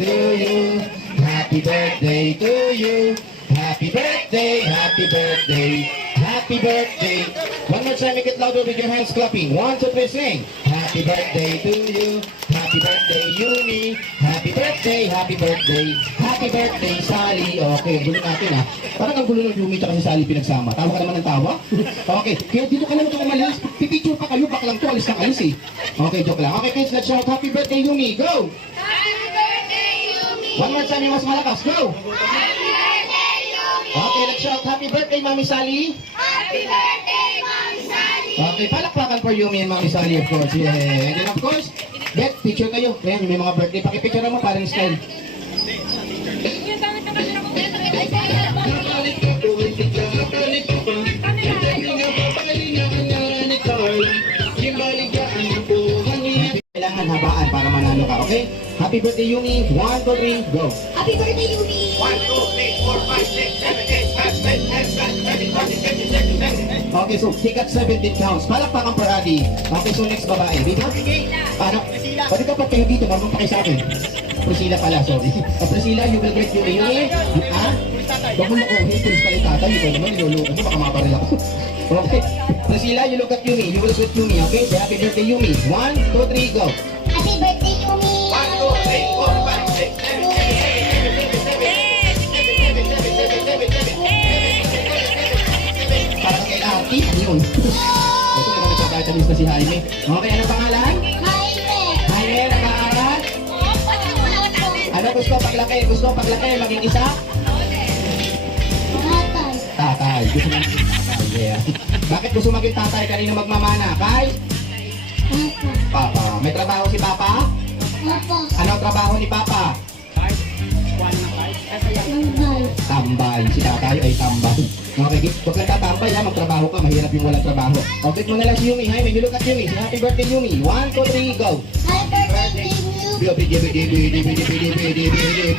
to you. Happy birthday to you. Happy birthday, happy birthday, happy birthday. One more time, make it louder with your hands clapping. 1, 2, 3, sing. Happy birthday to you. Happy birthday, Yumi. Happy birthday, happy birthday, happy birthday, Sally. Okay, ang gulo natin ha. Parang ang gulo ng Yumi at si Sally pinagsama. Tawa ka naman ng tawa? Okay, kaya dito ka naman ito umalis. Pipicture pa kayo, bak lang to, alis ng alis eh. Okay, joke lang. Okay, kids, let's shout happy birthday, Yumi. Go! Happy birthday, Yumi! One more time, yung mas malakas. Go! Happy birthday, Yumi! Okay, let's shout happy birthday, Mami Sally. Happy birthday, Mami Sally! Okay, palakpakan for Yumi and Mami Sally, of course. Yeah. And then, of course, get picture kayo. Ayan, may mga birthday. Pakipicture mo parang style. Kailangan habaan para manalo ka, okay? Happy birthday, Yumi. 1, 2, 3, go. Happy birthday, Yumi! 1, 2, 3, 4, 5, 6, 7, 8, 9, 10, 11, 12, 13, 14, 15, 16, 17. Okay, so ticket 17 counts. Palakpakan for Adi. Okay, so next babae. Dito? Paano? Pwede ka pa kayo dito, marunong pa kayo sa akin. Priscilla pala, sorry. Priscilla, you will greet Yumi. Yumi? Ha? Huwag mo makuhin, pulis pala yung tatay. Ikaw naman, nilulukan mo, baka mabaril ako. Okay. Priscilla, you look at Yumi. You will greet Yumi, okay? Say happy birthday, Yumi. 1, 2, 3, go. Happy birthday, Yumi! 1, 2, 3, 4, 5, 6, 7, 8, 9, 10, 11, 12, 13, 14, 15, 16, 17, 18, 19, 20, 21, 22, 23, 24, 25, 26, 27, 28, 29, 30. Parang kay Artie, yun. Ito naman nagpapayatanis na si Jaime. Okay, anong pangalan? Jaime! Jaime, nag-aaral? Ano gusto paglaki? Gusto paglaki maging isa? Tatay! Tatay. Gusto mo maging tatay, yeah. Bakit gusto maging tatay? Kanina magmamana? Kay? Papa! Papa. May trabaho si Papa? Papa! Ano trabaho ni Papa? Tambay! Tambay. Si tatay ay tambay. Okay, huwag kang tatambay ha, magtrabaho ka, mahirap yung walang trabaho. Okay, mo na lang si Yumi, Jaime, you look at Yumi. Happy birthday, Yumi. 1, 2, 3, go. Happy birthday, Yumi!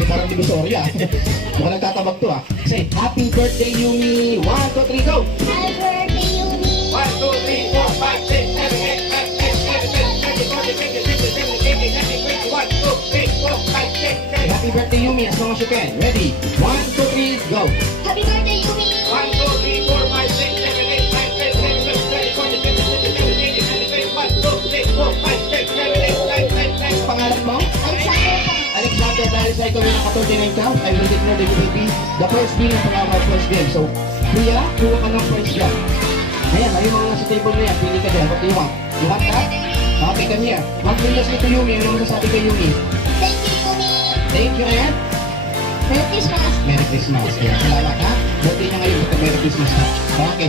Parang Divisoria. Mukhang nagtatabag to ha. Say, happy birthday, Yumi. 1, 2, 3, go. Happy birthday, Yumi! 1, 2, 3, 4, 5, 6, 7, 8, 9, 10, 11, 12, 13, 14, 15, 16, 17, 18, 19, 20, 21, 22, 23, 4, 5, 6, 7. Happy birthday, Yumi, as long as you can. Ready? 1, 2, 3, go. Happy birthday, Yumi! 1, 2, 3, 4, 5, 6, 7, 8, 9, 10, 11, 12, 13, 14, 15, 16, 17, 18, 19, 20, 21, 22, 23, 4, 5, 6, 7, 8, 9, 10. Pangalan mo? Alexander, dahil sa ikaw yung naka-39 ka, I will declare that you will be the first winner from our first game. So, kuya, kuha ka ng first game. Ayan, ayun mga nasa table na yan. Pili ka dyan. What do you want? You want that? Okay, come here. Mag-windas ito, Yumi. Ano masasabi kay Yumi? Thank you, Yumi! Thank you, and Merry Christmas! Merry Christmas. Yeah, salamat ha. Birthday niya ngayon, but Merry Christmas ha. Okay.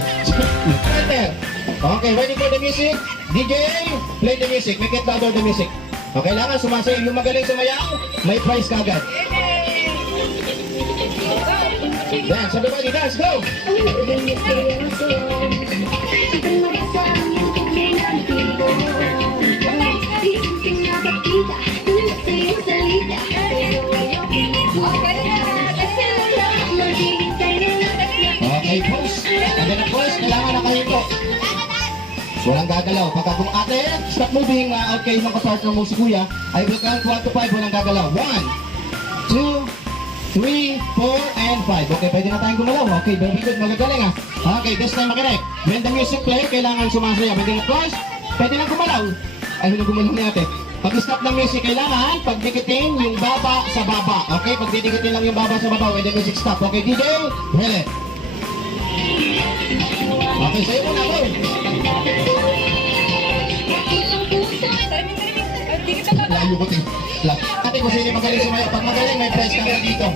Okay, ready for the music? DJ, play the music. Make it louder the music. Okay, kailangan sumasayaw. Yung magaling sumayaw, may prize kagad. Dance, everybody, dance, go! Okay, pause. And then, of course, kailangan nakahinto. Walang gagalaw. Pagka kung ate, stop moving. Okay, mga partner mo si Kuya. I will count 1 to 5. Walang gagalaw. 1, 2, 3, 4, and 5. Okay, pwede na tayong gumalaw. Okay, very good. Magagaling ah. Okay, this time makinig. When the music play, kailangan sumasaya. When the close, pwede na gumalaw. Ay, hindi gumalaw na natin. Pag stop ng music, kailangan pagdikitin yung baba sa baba. Okay, pagdikitin lang yung baba sa baba when the music stop. Okay, DJ, really. Okay, sa'yo muna ako. Layo ko din. Ate ko sino magaling sumayo. Pag magaling, may prize ka dito.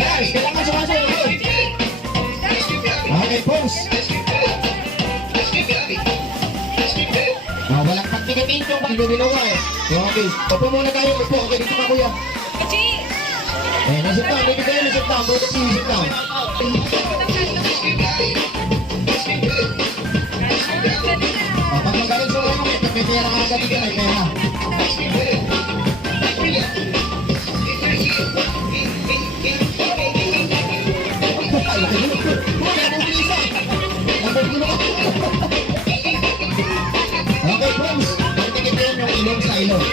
Guys, kailangan sumasayo. Okay, pause. Walang pagtikitin yung pagbibilawa eh. Okay, upo muna tayo. Upo. Okay, dito ka kuya. Eh, nasip down. Baby kayo, nasip down. Both of you, sit down. Pag magaling sumayo, may pera ka agad dito. May pera. Ay, laki nyo. Huwag ka na isa. Nagbagulo ka. ilong.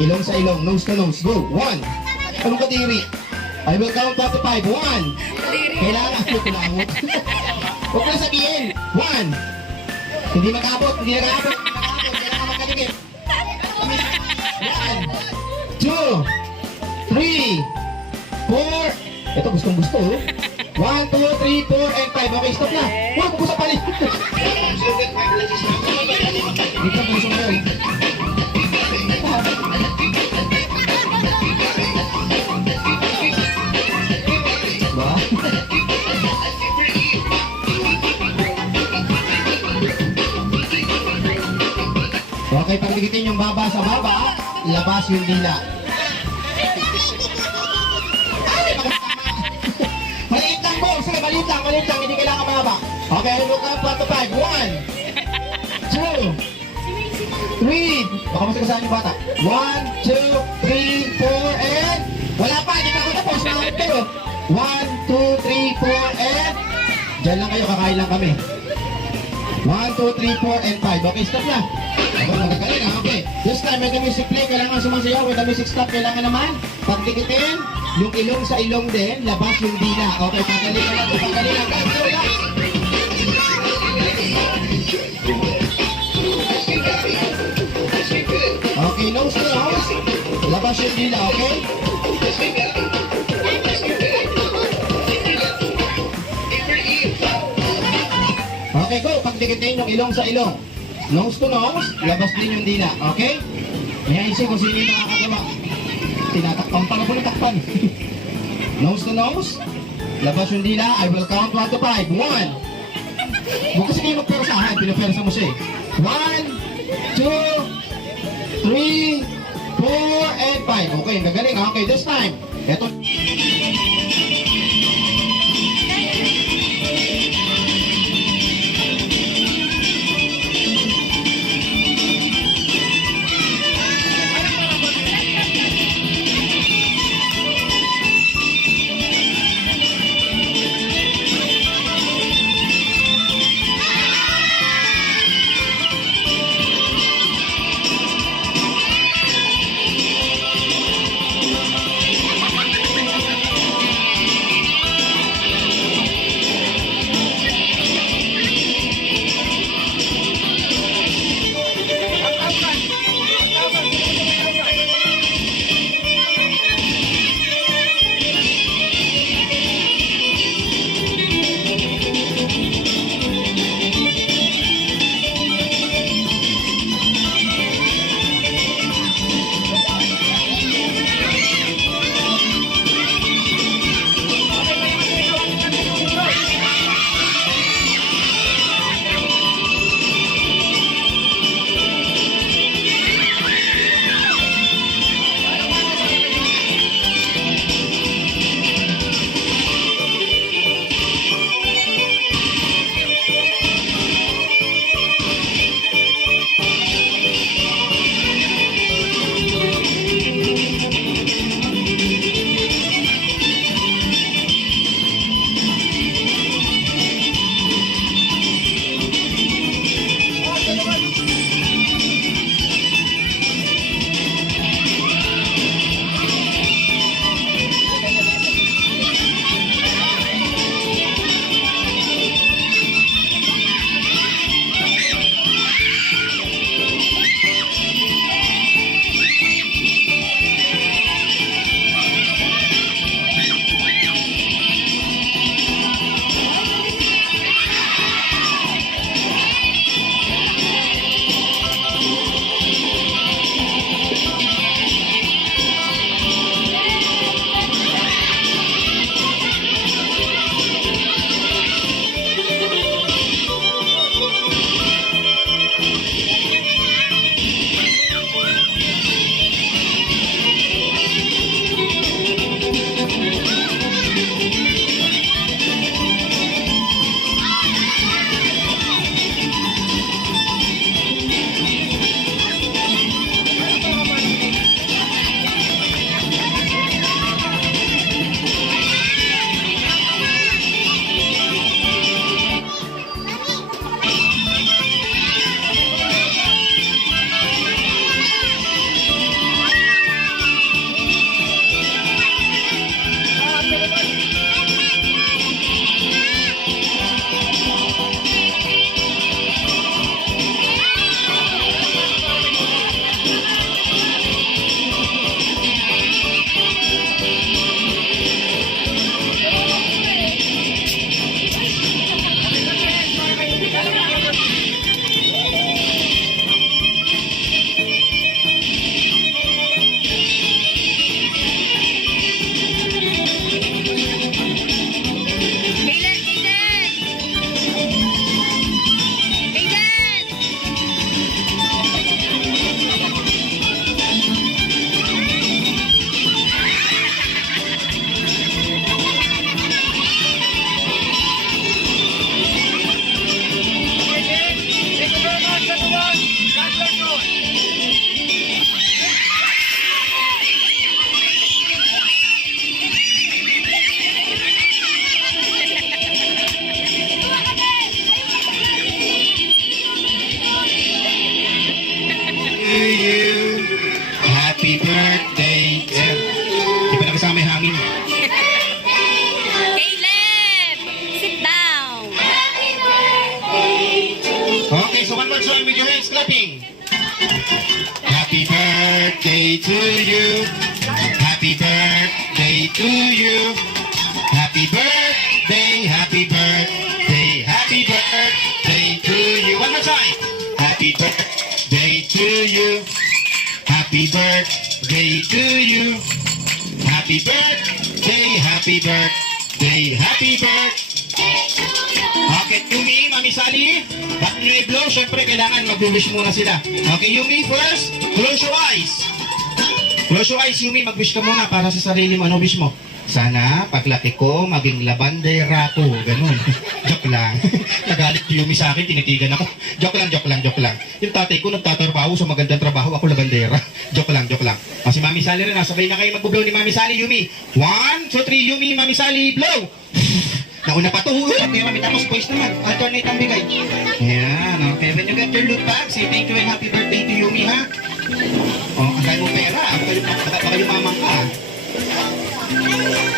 Ilong sa ilong, nose to nose. Go. 1. Anong kadiri? I will count down to 5. 1. Kailangan ako kulangot. Huwag na sabihin. 1. Hindi mag-abot. Hindi nag-abot. Kailangan magkadikit. 1, 2, 3, 4. Ito gustong gusto. 1, 2, 3, 4, and 5. Okay, stop na. Huwag mo sa palit. Dito ang gusto mo. Ba? Okay, pagdikitin yung baba sa baba, labas yung dila. Maliit lang po, sige, maliit lang, hindi kailangan mababa. Okay, look up, 1 to 5. 1, 2, 3. Baka masagasaan yung bata. 1, 2, 3, 4, and... Wala pa, hindi pa ako tapos. Nakakit kayo. 1, 2, 3, 4, and... Diyan lang kayo, kakain lang kami. 1, 2, 3, 4, and 5. Okay, stop na. Okay, magagaling ha. Okay. This time, may music play. Kailangan sumasayaw. With the music stop, kailangan naman pagdikitin yung ilong sa ilong din. Labas yung dila. Okay, pagaling na lang. Pagaling na lang. Okay, nose to nose. Labas yung dila, okay? Okay, go. Pagdikitin yung ilong sa ilong. Nose to nose, labas din yung dila, okay? May isip kung sino yung nakakagawa. Tinatakpan pa na po natakpan. Nose to nose, labas yung dila. I will count 1 to 5. 1. Huwag kasi kayo magpersahan, pinapersa mo siya eh. 1, 2, 3, 4, and 5. Okay, nagaling ha. Okay, this time. Ito. hands clapping. Happy birthday to you. Happy birthday to you. Happy birthday, happy birthday, happy birthday to you. One more time. Happy birthday to you. Happy birthday to you. Happy birthday, happy birthday, happy birthday. Okay, Yumi, Mami Sally, back to the blow. Siyempre, kailangan mag-wish muna sila. Okay, Yumi, first, close your eyes. Close your eyes, Yumi, mag-wish ka muna para sa sarili mo. Ano wish mo? Sana, paglaki ko, maging labandera ko. Ganun. Joke lang. Nagalit si Yumi sa akin, tinitigan ako. Joke lang, joke lang, joke lang. Yung tatay ko nagtatrabaho sa magandang trabaho, ako labandera. Joke lang, joke lang. O, si Mami Sally rin, sabay na kayo mag-blow ni Mami Sally, Yumi. 1, 2, 3, Yumi, Mami Sally, blow! Nauna pa to, may Mami, tapos boys naman. Alternate ang bigay. Yan, okay. When you get your loot back, say thank you and happy birthday to Yumi, ha? O, ang dahil mo pera, baka yung mamang ka.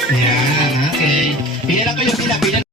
Yan, okay. Pila lang kayo, pila